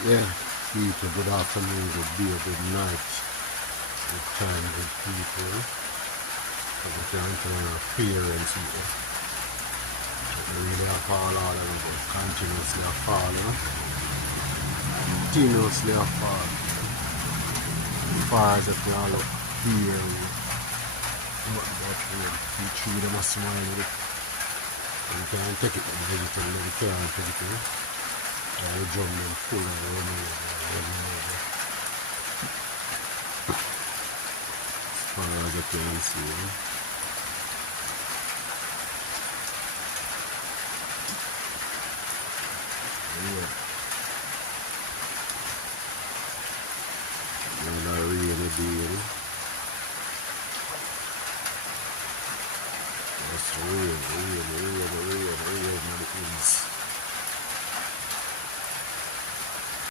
Yeah, people, good afternoon, good day, good night, good time, good people. Good parents, really I fall all of them, but continuously I fall, Continuously I fall. As far as if you all look here, what about here? You treat them a smile with it. You can't take it, you can't take it, you drum them full of them, as far as I can see. Yeah. And I really did. That's real.